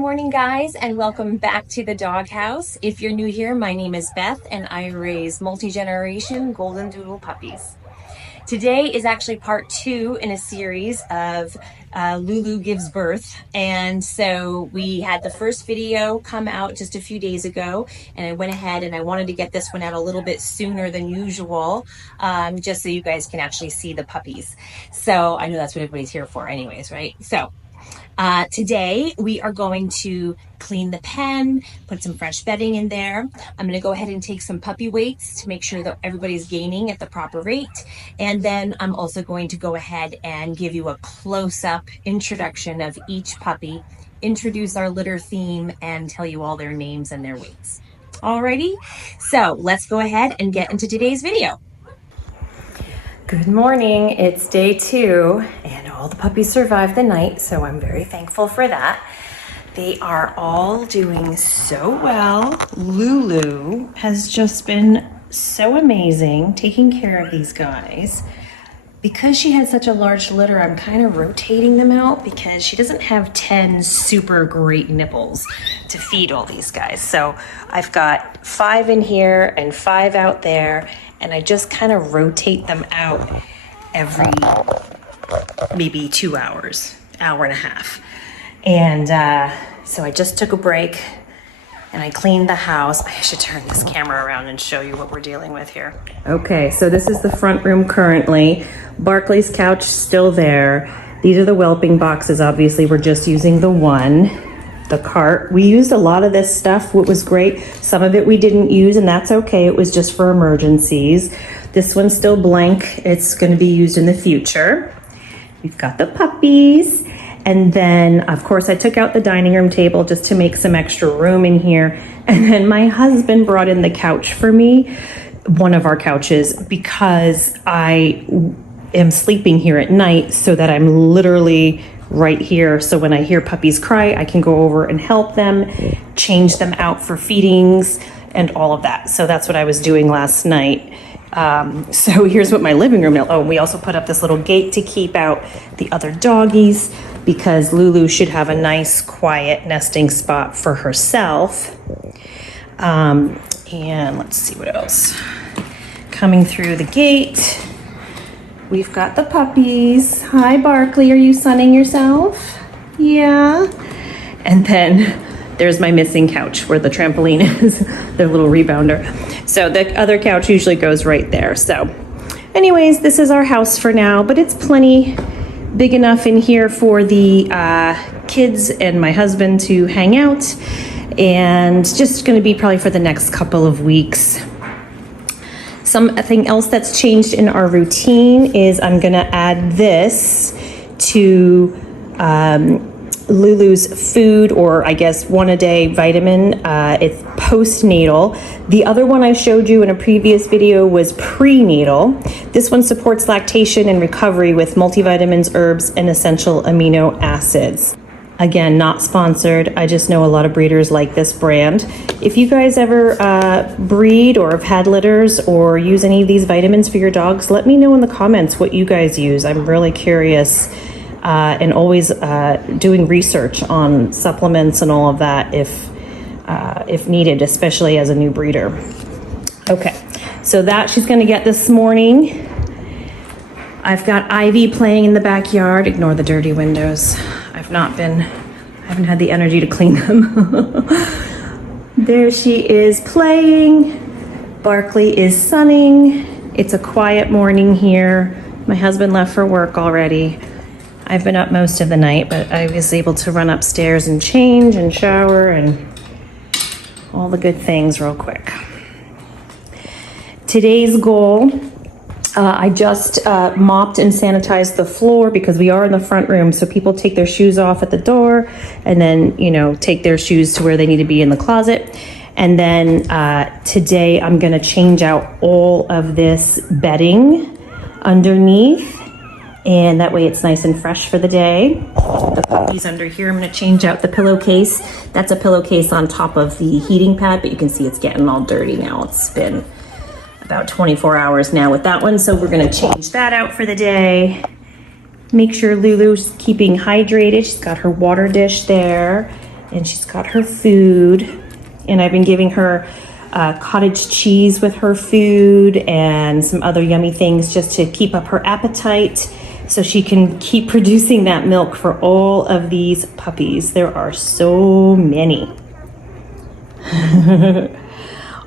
morning, guys, and welcome back to the doghouse. If you're new here, my name is Beth, and I raise multi-generation golden doodle puppies. Today is actually part 2 in a series of LuLu gives birth, and so we had the first video come out just a few days ago, and I went ahead and I wanted to get this one out a little bit sooner than usual, just so you guys can actually see the puppies. So I know that's what everybody's here for anyways, right? So today we are going to clean the pen, put some fresh bedding in there. I'm going to go ahead and take some puppy weights to make sure that everybody's gaining at the proper rate. And then I'm also going to go ahead and give you a close-up introduction of each puppy, introduce our litter theme, and tell you all their names and their weights. Alrighty, so let's go ahead and get into today's video. Good morning, it's day 2 and all the puppies survived the night, so I'm very thankful for that. They are all doing so well. LuLu has just been so amazing taking care of these guys. Because she had such a large litter, I'm kind of rotating them out because she doesn't have 10 super great nipples to feed all these guys. So I've got 5 in here and 5 out there, and I just kind of rotate them out every maybe 2 hours, hour and a half. And so I just took a break and I cleaned the house. I should turn this camera around and show you what we're dealing with here. Okay, so this is the front room currently. Barkley's couch still there. These are the whelping boxes. Obviously, we're just using the one. The cart, we used a lot of this stuff, what was great. Some of it we didn't use, and that's okay. It was just for emergencies. This one's still blank. It's going to be used in the future. We've got the puppies. And then, of course, I took out the dining room table just to make some extra room in here. And then my husband brought in the couch for me, one of our couches, because I am sleeping here at night so that I'm literally right here. So when I hear puppies cry, I can go over and help them, change them out for feedings and all of that. So that's what I was doing last night. So here's what my living room, oh, and we also put up this little gate to keep out the other doggies because LuLu should have a nice quiet nesting spot for herself. And let's see what else. Coming through the gate, we've got the puppies. Hi, Barkley, are you sunning yourself? Yeah. And then there's my missing couch where the trampoline is, their little rebounder. So the other couch usually goes right there. So anyways, this is our house for now, but it's plenty big enough in here for the kids and my husband to hang out, and just gonna be probably for the next couple of weeks. Something else that's changed in our routine is I'm gonna add this to LuLu's food, or I guess 1 a day vitamin. It's postnatal. The other one I showed you in a previous video was prenatal. This one supports lactation and recovery with multivitamins, herbs, and essential amino acids. Again, not sponsored. I just know a lot of breeders like this brand. If you guys ever breed or have had litters or use any of these vitamins for your dogs, let me know in the comments what you guys use. I'm really curious. And always doing research on supplements and all of that if needed, especially as a new breeder. Okay, so that she's gonna get this morning. I've got Ivy playing in the backyard. Ignore the dirty windows. I haven't had the energy to clean them. There she is playing. Barkley is sunning. It's a quiet morning here. My husband left for work already. I've been up most of the night, but I was able to run upstairs and change and shower and all the good things real quick. Today's goal, I just mopped and sanitized the floor because we are in the front room, so people take their shoes off at the door and then, take their shoes to where they need to be in the closet. And then today I'm gonna change out all of this bedding underneath, and that way it's nice and fresh for the day. The puppies under here, I'm gonna change out the pillowcase. That's a pillowcase on top of the heating pad, but you can see it's getting all dirty now. It's been about 24 hours now with that one, so we're gonna change that out for the day. Make sure LuLu's keeping hydrated. She's got her water dish there. And she's got her food. And I've been giving her cottage cheese with her food and some other yummy things just to keep up her appetite so she can keep producing that milk for all of these puppies. There are so many.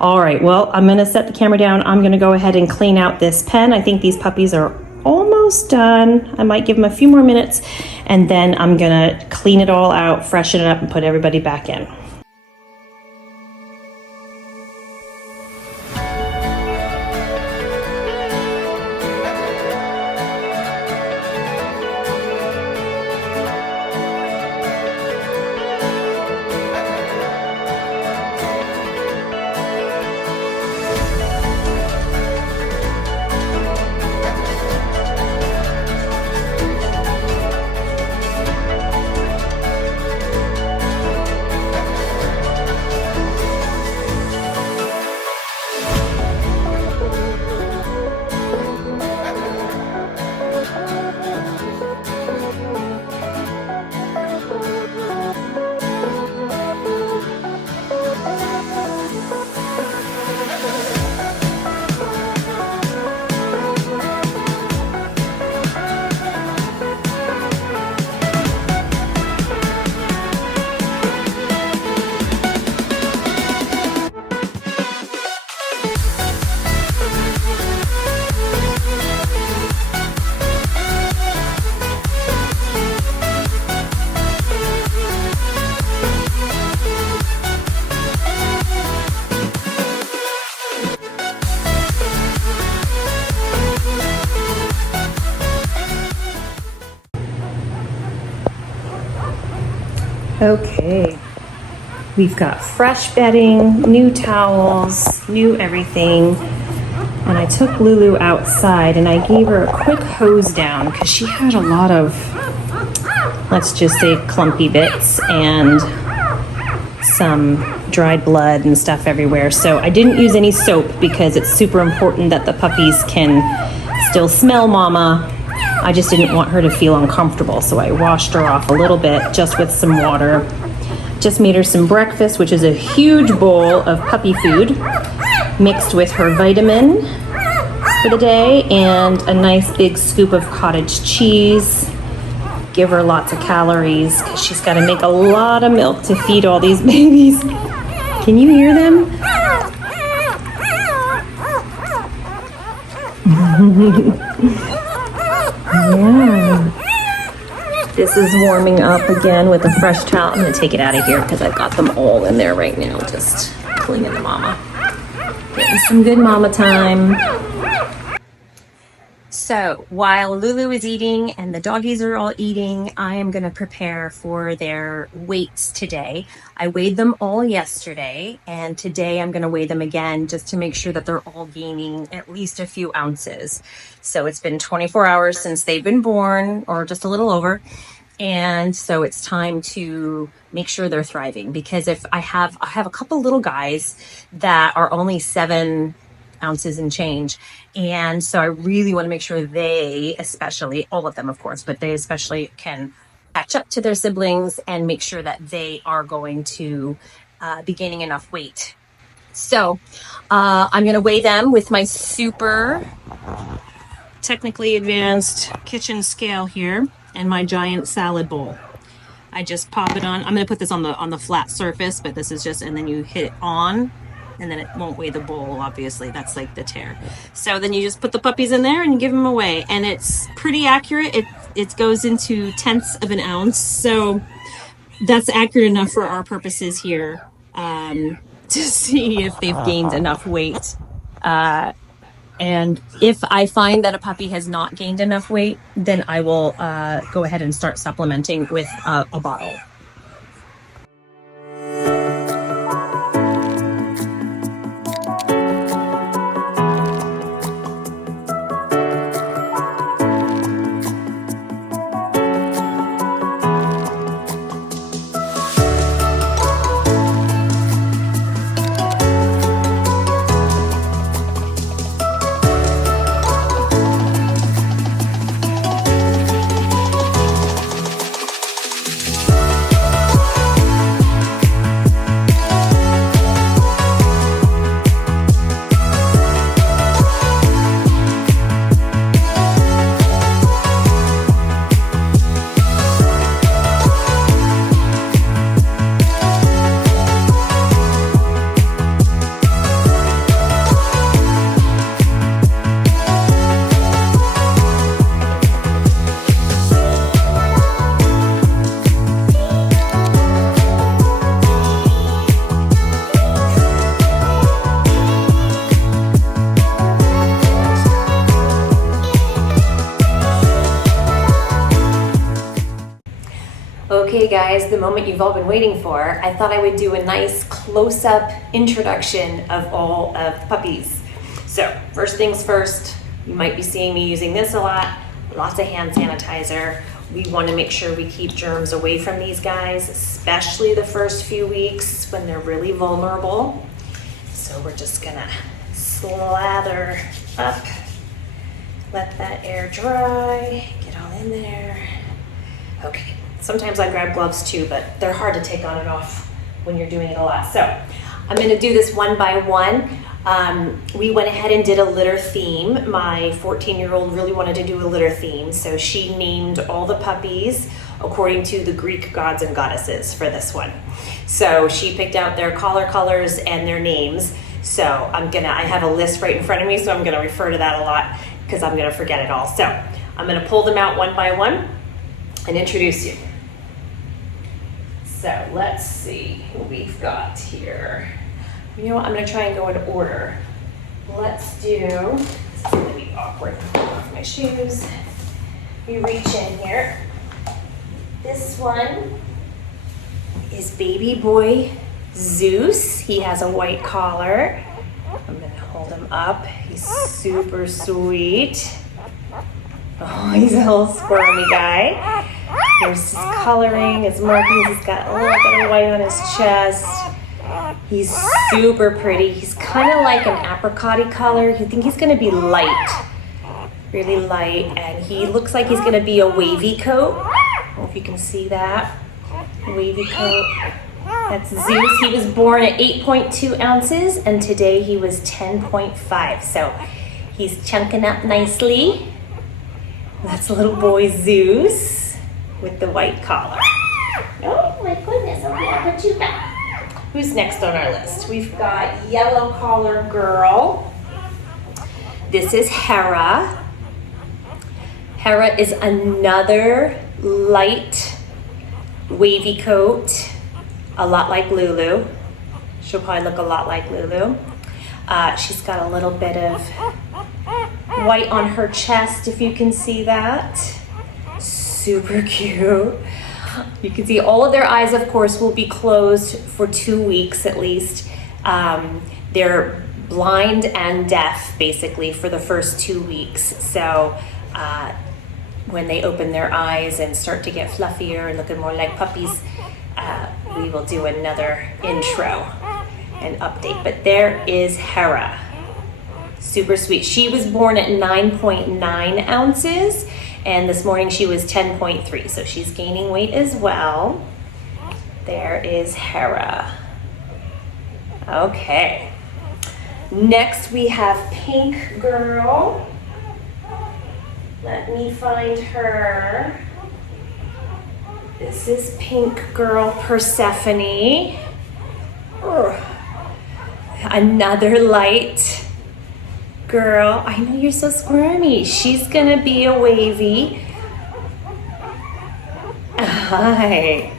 All right, well, I'm gonna set the camera down. I'm gonna go ahead and clean out this pen. I think these puppies are almost done. I might give them a few more minutes and then I'm gonna clean it all out, freshen it up and put everybody back in. Okay, we've got fresh bedding, new towels, new everything. And I took Lulu outside and I gave her a quick hose down because she had a lot of, let's just say, clumpy bits and some dried blood and stuff everywhere. So I didn't use any soap because it's super important that the puppies can still smell mama. I just didn't want her to feel uncomfortable, so I washed her off a little bit just with some water. Just made her some breakfast, which is a huge bowl of puppy food mixed with her vitamin for the day and a nice big scoop of cottage cheese. Give her lots of calories because she's got to make a lot of milk to feed all these babies. Can you hear them? Yeah. This is warming up again with a fresh towel. I'm going to take it out of here because I've got them all in there right now, just clinging to mama. Getting some good mama time. So while Lulu is eating and the doggies are all eating, I am going to prepare for their weights today. I weighed them all yesterday, and today I'm going to weigh them again just to make sure that they're all gaining at least a few ounces. So it's been 24 hours since they've been born, or just a little over. And so it's time to make sure they're thriving, because if I have a couple little guys that are only 7 ounces and change. And so I really want to make sure they, especially, all of them of course, but they especially can catch up to their siblings and make sure that they are going to be gaining enough weight. So I'm going to weigh them with my super technically advanced kitchen scale here and my giant salad bowl. I just pop it on. I'm going to put this on the flat surface, but this is just, and then you hit it on, and then it won't weigh the bowl, obviously. That's like the tear. So then you just put the puppies in there and give them away. And it's pretty accurate. It goes into tenths of an ounce. So that's accurate enough for our purposes here to see if they've gained enough weight. And if I find that a puppy has not gained enough weight, then I will go ahead and start supplementing with a bottle. Okay guys, the moment you've all been waiting for, I thought I would do a nice close-up introduction of all of the puppies. So first things first, you might be seeing me using this a lot, lots of hand sanitizer. We want to make sure we keep germs away from these guys, especially the first few weeks when they're really vulnerable. So we're just gonna slather up, let that air dry, get all in there. Okay, sometimes I grab gloves too, but they're hard to take on and off when you're doing it a lot. So I'm gonna do this one by one. We went ahead and did a litter theme. My 14-year-old really wanted to do a litter theme, so she named all the puppies according to the Greek gods and goddesses for this one. So she picked out their collar colors and their names. So I have a list right in front of me, so I'm gonna refer to that a lot because I'm gonna forget it all. So I'm gonna pull them out one by one and introduce you. So let's see who we've got here. You know what, I'm gonna try and go in order. Let's do, this is gonna be awkward, take off my shoes. We reach in here. This one is baby boy Zeus. He has a white collar. I'm gonna hold him up. He's super sweet. Oh, he's a little squirmy guy. There's his coloring, his markings. He's got a little bit of white on his chest. He's super pretty. He's kind of like an apricot-y color. You think he's gonna be light, really light, and he looks like he's gonna be a wavy coat. I don't know if you can see that. Wavy coat. That's Zeus. He was born at 8.2 ounces, and today he was 10.5. So he's chunking up nicely. That's little boy Zeus with the white collar. Oh my goodness, okay, I'll put you back. Who's next on our list? We've got yellow collar girl. This is Hera. Hera is another light wavy coat, a lot like LuLu. She'll probably look a lot like LuLu. She's got a little bit of white on her chest, if you can see that. Super cute. You can see all of their eyes, of course, will be closed for 2 weeks at least. They're blind and deaf, basically, for the first 2 weeks. So when they open their eyes and start to get fluffier and looking more like puppies, we will do another intro and update. But there is Hera. Super sweet. She was born at 9.9 ounces. And this morning she was 10.3, so she's gaining weight as well. There is Hera. Okay. Next we have Pink Girl. Let me find her. This is Pink Girl Persephone. Ugh. Another light girl. I know you're so squirmy. She's gonna be a wavy. Hi.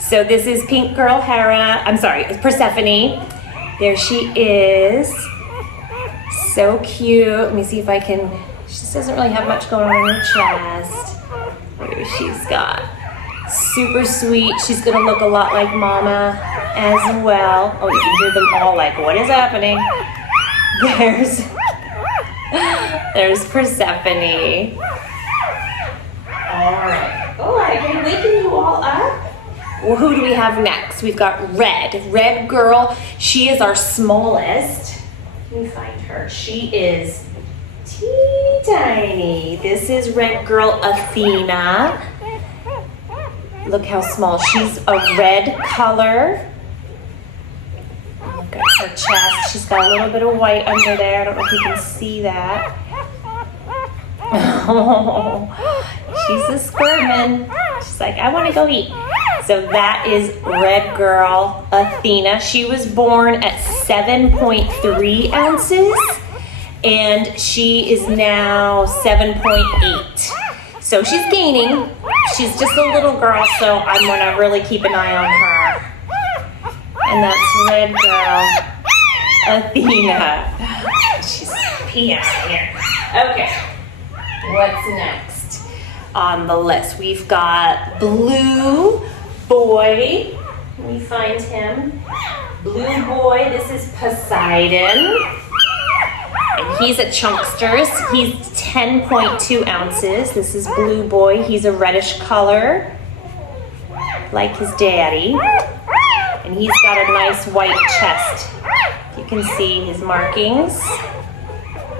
So this is Pink Girl Persephone. There she is. So cute. Let me see if I can, she just doesn't really have much going on in her chest. There she's got. Super sweet. She's gonna look a lot like Mama as well. Oh, you can hear them all like, what is happening? There's Persephone. All right. Oh, I've been waking you all up. Well, who do we have next? We've got Red Girl. She is our smallest. Let me find her. She is teeny tiny. This is Red Girl Athena. Look how small. She's a red color. Look at her chest. She's got a little bit of white under there. I don't know if you can see that. Oh, she's a squirmin'. She's like, I want to go eat. So that is Red Girl Athena. She was born at 7.3 ounces and she is now 7.8. So she's gaining. She's just a little girl, so I'm gonna really keep an eye on her. And that's Red Girl Athena. She's peeing out here. Okay, what's next on the list? We've got Blue boy. Let me find him. Blue boy, this is Poseidon. And he's a chunkster. He's 10.2 ounces. This is Blue boy. He's a reddish color, like his daddy. And he's got a nice white chest. You can see his markings.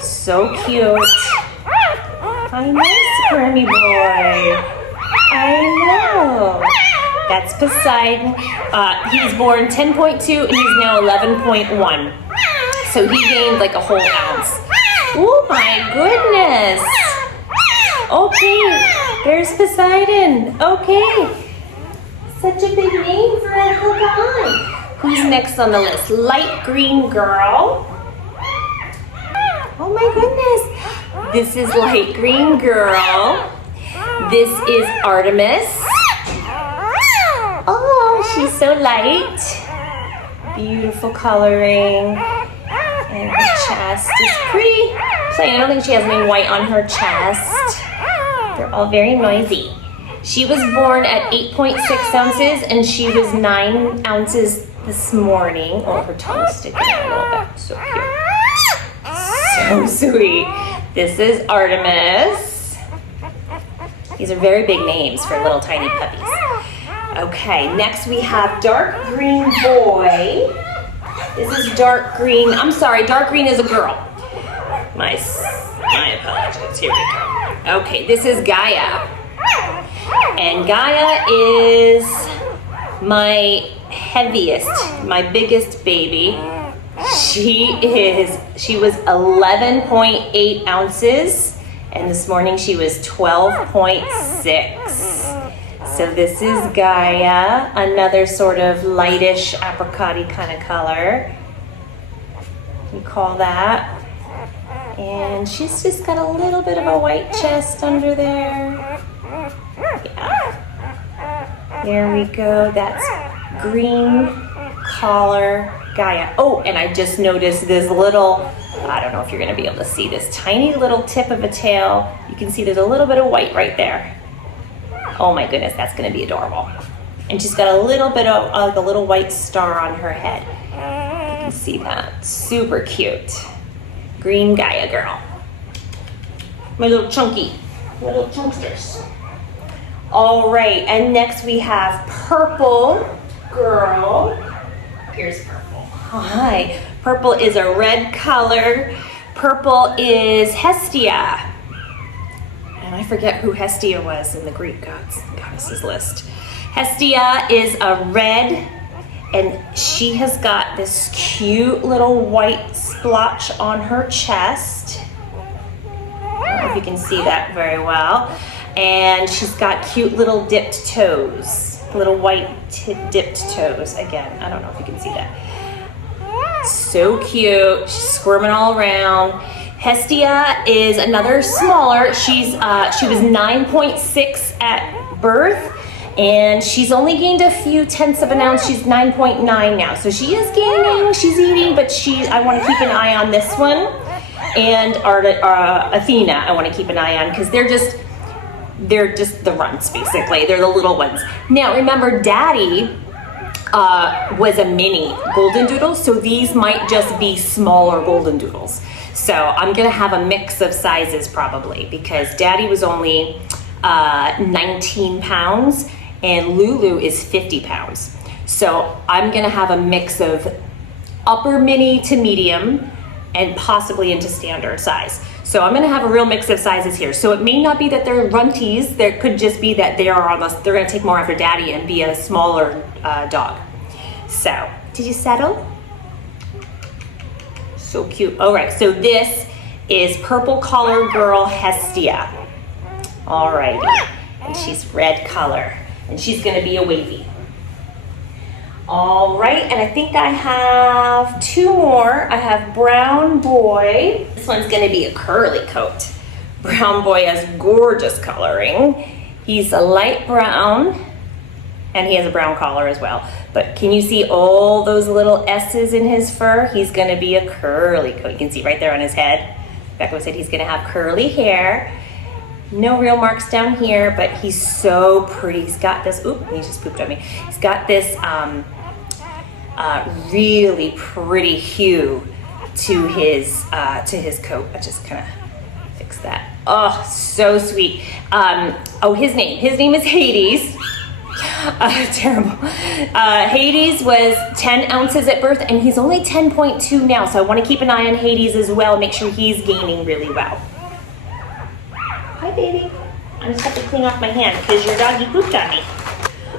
So cute. I know, Squirmy boy. I know. That's Poseidon. He was born 10.2 and he's now 11.1. So he gained like a whole ounce. Oh my goodness. Okay, there's Poseidon. Okay. Such a big name for a little guy. Who's next on the list? Light green girl. Oh my goodness. This is light green girl. This is Artemis. Oh, she's so light. Beautiful coloring. And her chest is pretty plain. I don't think she has any white on her chest. They're all very noisy. She was born at 8.6 ounces and she was 9 ounces this morning. Oh, her tongue's sticking out a little bit. So cute. So sweet. This is Artemis. These are very big names for little tiny puppies. Okay, next we have dark green boy. This is dark green. I'm sorry, dark green is a girl. My apologies. Here we go. Okay, this is Gaia. And Gaia is my heaviest, my biggest baby. She was 11.8 ounces, and this morning she was 12.6. So this is Gaia, another sort of lightish apricot-y kind of color. We call that. And she's just got a little bit of a white chest under there. Yeah. There we go. That's green collar Gaia. Oh, and I just noticed this little, I don't know if you're going to be able to see this tiny little tip of a tail. You can see there's a little bit of white right there. Oh my goodness, that's going to be adorable. And she's got a little bit of like a little white star on her head. You can see that. Super cute. Green Gaia girl. My little chunky, my little chunksters. All right, and next we have purple girl. Here's purple. Hi. Purple is a red color. Purple is Hestia. And I forget who Hestia was in the Greek goddesses list. Hestia is a red, and she has got this cute little white splotch on her chest. I don't know if you can see that very well. And she's got cute little dipped toes, little white dipped toes. Again, I don't know if you can see that. So cute. She's squirming all around. Hestia is another smaller. She was 9.6 at birth, and she's only gained a few tenths of an ounce. She's 9.9 now, so she is gaining. She's eating, but I want to keep an eye on this one, and Athena. I want to keep an eye on because they're just the runts basically. They're the little ones. Now remember, Daddy was a mini golden doodle, so these might just be smaller golden doodles. So I'm gonna have a mix of sizes probably because Daddy was only 19 pounds and LuLu is 50 pounds. So I'm gonna have a mix of upper mini to medium and possibly into standard size. So I'm gonna have a real mix of sizes here. So it may not be that they're runties, there could just be that they're gonna take more after Daddy and be a smaller dog. So, did you settle? So cute. All right, so this is purple collar girl Hestia. All righty, and she's red color, and she's gonna be a wavy. All right, and I think I have two more. I have brown boy. This one's gonna be a curly coat. Brown boy has gorgeous coloring. He's a light brown, and he has a brown collar as well. But can you see all those little S's in his fur? He's gonna be a curly coat. You can see right there on his head. Becca said he's gonna have curly hair. No real marks down here, but he's so pretty. He's got this, oop, he just pooped on me. He's got this really pretty hue to his coat. I just kind of fix that. Oh, so sweet. His name is Hades. Terrible. Hades was 10 ounces at birth, and he's only 10.2 now, so I want to keep an eye on Hades as well, make sure he's gaining really well. Hi, baby. I just have to clean off my hand because your doggy pooped on me.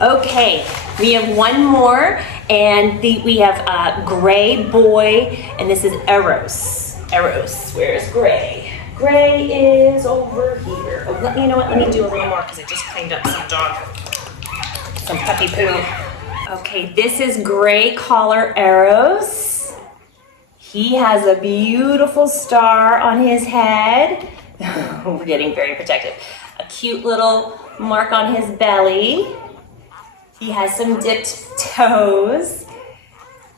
Okay, we have one more, and we have Gray Boy, and this is Eros. Eros, where's Gray? Gray is over here. Oh, you know what? Let me do a little more because I just cleaned up some puppy poo. Okay, this is Gray Collar Eros. He has a beautiful star on his head. We're getting very protective. A cute little mark on his belly. He has some dipped toes.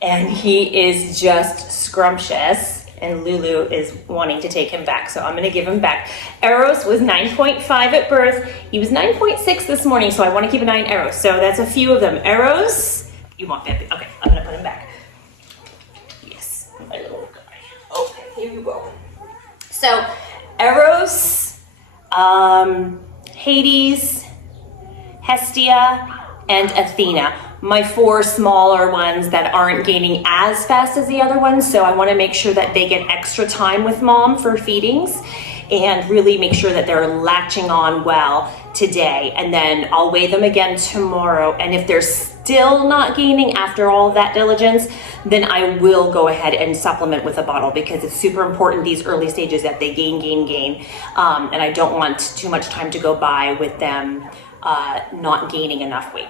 And he is just scrumptious. And Lulu is wanting to take him back, so I'm gonna give him back. Eros was 9.5 at birth. He was 9.6 this morning, so I wanna keep an eye on Eros. So that's a few of them. Eros, you want Pepe? Okay, I'm gonna put him back. Yes, my little guy. Okay, here you go. So, Eros, Hades, Hestia, and Athena. My 4 smaller ones that aren't gaining as fast as the other ones, so I want to make sure that they get extra time with mom for feedings and really make sure that they're latching on well today, and then I'll weigh them again tomorrow, and if they're still not gaining after all of that diligence, then I will go ahead and supplement with a bottle, because it's super important these early stages that they gain, and I don't want too much time to go by with them not gaining enough weight.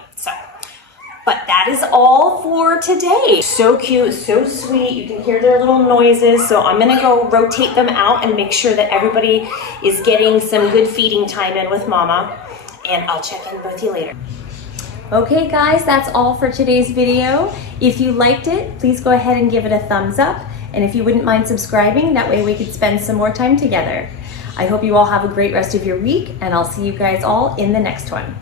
But that is all for today. So cute, so sweet. You can hear their little noises. So I'm gonna go rotate them out and make sure that everybody is getting some good feeding time in with mama. And I'll check in with you later. Okay guys, that's all for today's video. If you liked it, please go ahead and give it a thumbs up. And if you wouldn't mind subscribing, that way we could spend some more time together. I hope you all have a great rest of your week, and I'll see you guys all in the next one.